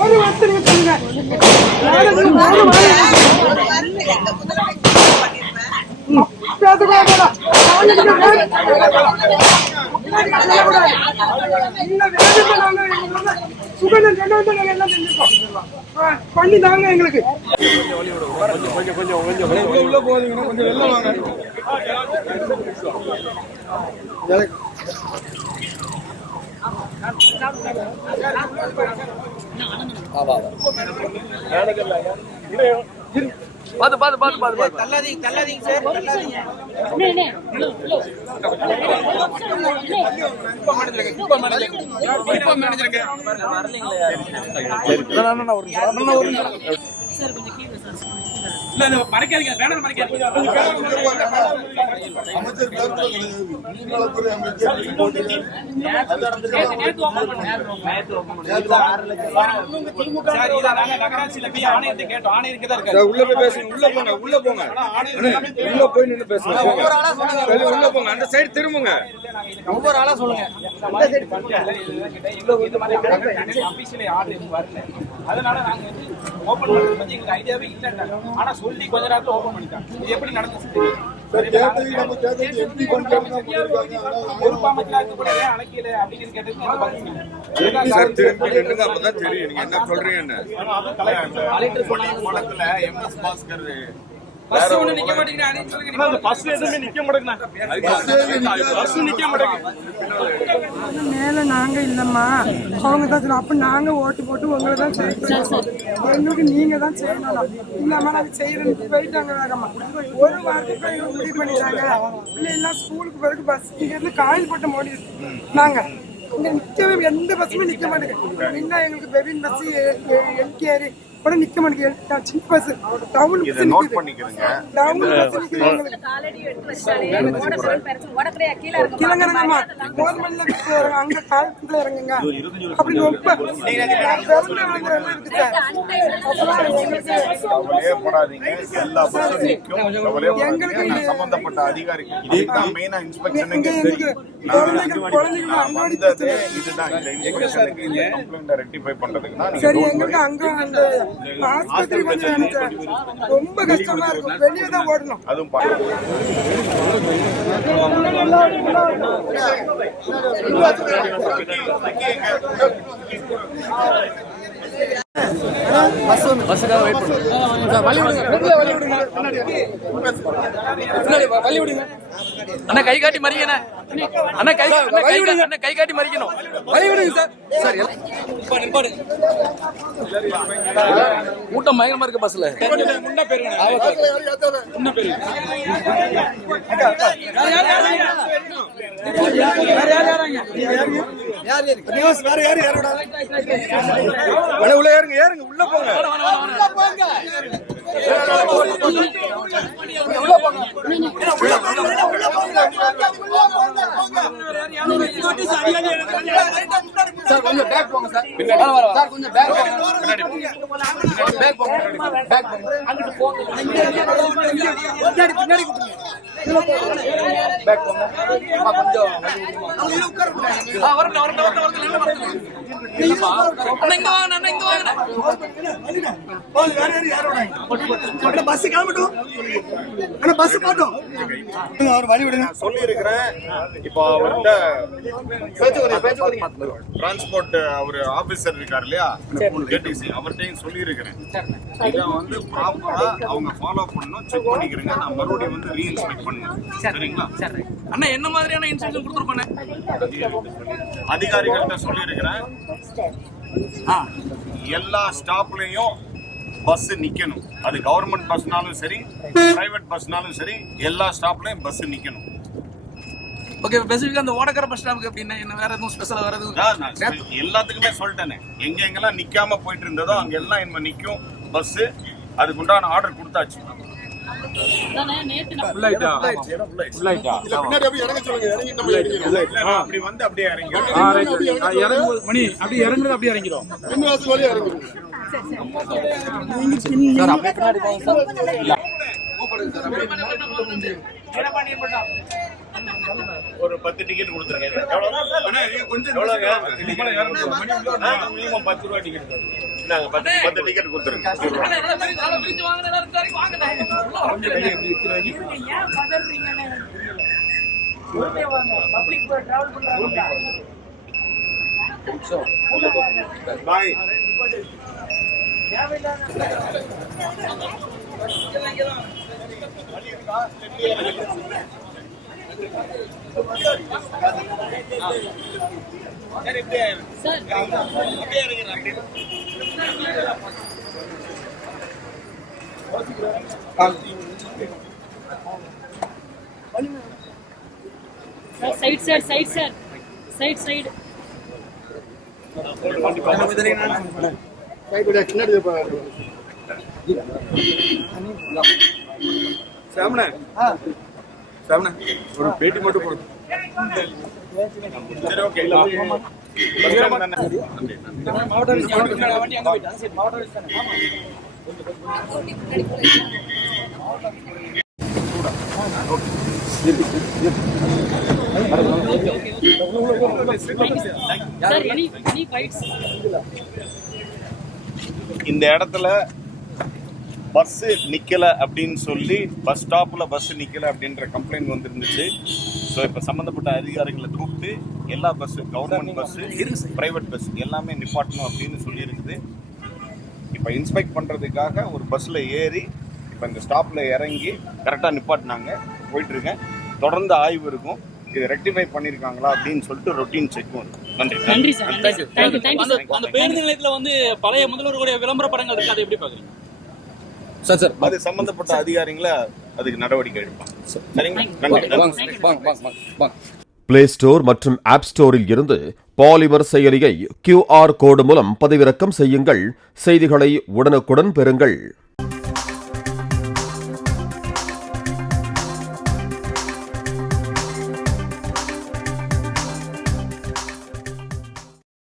ஒரு வருஷம் பண்ணி தாங்க எங்களுக்கு உள்ள போகுதுங்க கொஞ்சம் வெளில வாங்க பாத்து பாத்து பாத்து பாத்து தள்ளாதீங்க தள்ளாதீங்க சார் தள்ளாதீங்க இப்ப மேனேஜருங்க வரலீங்களா ஒரு சார் கொஞ்சம் கீழ சார் இல்ல இல்ல மறைக்காதீங்க பேனர் மறைக்காதீங்க அமைச்சர் நீங்களே அமைச்சர் நேத்து ஓபன் பண்ணாங்க சார் இத நாங்க நகராட்சியில போய் ஆணையத்தை கேட்டோம் ஆணையருக்கு தான் இருக்காரு உள்ள போய் பேசுங்க உள்ள போங்க உள்ள போய் நின்னு பேசுங்க ஒவ்வொரு ஆளா சொல்லுங்க உள்ள போங்க அந்த சைடு திரும்புங்க ஒவ்வொரு ஆளா சொல்லுங்க அந்த சைடு இவ்வளவு இந்த மாதிரி ஆபீஸ்ல ஆர்டர் வரல அதனால நாங்க ஓபன் பண்றது பத்தி எங்களுக்கு ஐடியாவே இல்ல ஆனா சொல்லி கொஞ்ச நேரத்துல ஓபன் பண்ணிட்டாங்க இது எப்படி நடந்துச்சு மேல நாங்க இல்லம்மா அவங்க தான் அப்ப நாங்க ஓட்டு போட்டு உங்களை தான் செய்யணும் எங்களுக்கு நீங்க தான் செய்யணும் இல்லம்மா நாங்க செய்யறோம் போயிட்டாங்க வேகமா ஒரு வாரத்துக்கு முடிவு பண்ணிட்டாங்க பிள்ளை எல்லாம் ஸ்கூலுக்கு பிறகு பஸ் இங்க இருந்து காயில் போட்டு மோடி நாங்க இங்க நிக்கவே எந்த பஸ்ஸுமே நிக்க மாட்டேங்குது முன்ன எங்களுக்கு பெவின் பஸ் எல்கேஆர் கூட நிக்க மாட்டேங்குது சின்ன பஸ் டவுன் இத நோட் பண்ணிக்கிறீங்க டவுன் பஸ் காலடி எடுத்து வச்சாலே கீழங்கறங்கம்மா கோதமல்ல அங்க காலத்துல இறங்குங்க அப்படி ரொம்ப படாதீங்க எல்லா பஸ்ஸும் நிக்கும் எங்களுக்கு சம்பந்தப்பட்ட அதிகாரிகள் இதுதான் மெயினா இன்ஸ்பெக்ஷனுக்கு இதுதான் இந்த இன்ஸ்பெக்ஷனுக்கு இந்த கம்ப்ளைண்ட் ரெக்டிஃபை பண்றதுக்கு தான் சரி எங்களுக்கு அங்க அந்த ஆஸ்பத்திரி கொஞ்சம் ரொம்ப கஷ்டமா இருக்கும் வெளியே தான் ஓடணும் அதுவும் பஸ்ஸுக்காக வெயிட் பண்ணுங்க வழி விடுங்க அண்ணா கை காட்டி மறிக்கண்ணா அண்ணா கை காட்டி மறிக்கணும் வழி விடுங்க சார் சார் கூட்டம் பயங்கரமா இருக்கு பஸ்ல முன்ன பேருங்க உள்ள ஏறுங்க உள்ள போங்க சார் கொஞ்சம் பேக் போங்க சார் சார் கொஞ்சம் பேக் போங்க பேக் போங்க அங்கிட்டு போங்க பின்னாடி பேக் போங்க கொஞ்சம் சொல்லி இருக்கிறேன். இப்போ அவர்கிட்ட டிரான்ஸ்போர்ட் அவர் ஆபீசர் இருக்காரு இல்லையா கேடிசி அவர்கிட்டையும் சொல்லி இருக்கிறேன். இதை வந்து ப்ராப்பரா அவங்க ஃபாலோ பண்ணணும், செக் பண்ணிக்கிறேங்க. நான் மறுபடியும் வந்து ரீஇன்ஸ்பெக்ட் பண்ணணும். சரிங்களா அண்ணா? என்ன மாதிரியான இன்ஸ்ட்ரக்ஷன் கொடுத்துருப்பானே அதிகாரிகள்கிட்ட சொல்லி இருக்கிறேன். எல்லா ஸ்டாப்லயும் பஸ் நிக்கணும். அது கவர்மெண்ட் பஸ்னாலும் சரி பிரைவேட் பஸ்னாலும் சரி எல்லா ஸ்டாப்லயும் பஸ் நிக்கணும். ஓகே, ஸ்பெசிஃபிக்கா அந்த ஓடக்கர பஸ் ஸ்டாப்க்கு அப்படின்னா என்ன வேற எதுவும் ஸ்பெஷலா வேற எதுவும்? எல்லாத்துக்குமே சொல்லிட்டேனே. எங்கெங்கெல்லாம் நிக்காம போயிட்டு இருந்ததோ அங்க எல்லாம் இனிமே நிக்கும் பஸ். அதுக்குண்டான ஆர்டர் கொடுத்தாச்சு. அப்படி வந்து அப்படியே இறங்கிடும். மணி அப்படியே இறங்குறது அப்படியே இறங்கிடும். ஒரு 10 டிக்கெட் கொடுத்துருங்க. கொஞ்சம் 10 ரூபா டிக்கெட் நாங்க 10 டிக்கெட் கொடுத்துருங்க. பாய் Side, sir, side, sir. Side, side. ஒரு பேட்டி மட்டும் போடுங்க. சரி, ஓகே. Sir, any bites? இந்த இடத்துல பஸ் நிக்கல அப்படின்னு சொல்லி பஸ் ஸ்டாப்ல பஸ் நிக்கல அப்படின்ற கம்ப்ளைண்ட் வந்துருந்துச்சு. ஸோ இப்போ சம்மந்தப்பட்ட அதிகாரிகளை கூப்பிட்டு எல்லா bus, government bus, private bus எல்லாமே நிப்பாட்டணும் அப்படின்னு சொல்லியிருக்குது. இப்போ இன்ஸ்பெக்ட் பண்ணுறதுக்காக ஒரு பஸ்ஸில் ஏறி இப்போ இந்த ஸ்டாப்பில் இறங்கி கரெக்டாக நிப்பாட்டினாங்க. போயிட்டுருக்கேன். தொடர்ந்து ஆய்வு இருக்கும். இது ரெக்டிஃபை பண்ணியிருக்காங்களா அப்படின்னு சொல்லிட்டு ரொட்டீன் செக் வரும். நன்றி சார். Thank you sir. அந்த பேருந்து நிலையத்துல வந்து பழைய முதல்வருடைய விளம்பர படங்கள் இருக்கு, அதை எப்படி பாக்குறீங்க? சார் அது சம்பந்தப்பட்ட அதிகாரிகளை அதுக்கு நடவடிக்கை எடுப்பாங்க. சரிங்களா? பிளே ஸ்டோர் மற்றும் ஆப் ஸ்டோரில் இருந்து பாலிமர் செயலியை QR கோடு மூலம் பதிவிறக்கம் செய்யுங்கள். செய்திகளை உடனுக்குடன் பெறுங்கள்.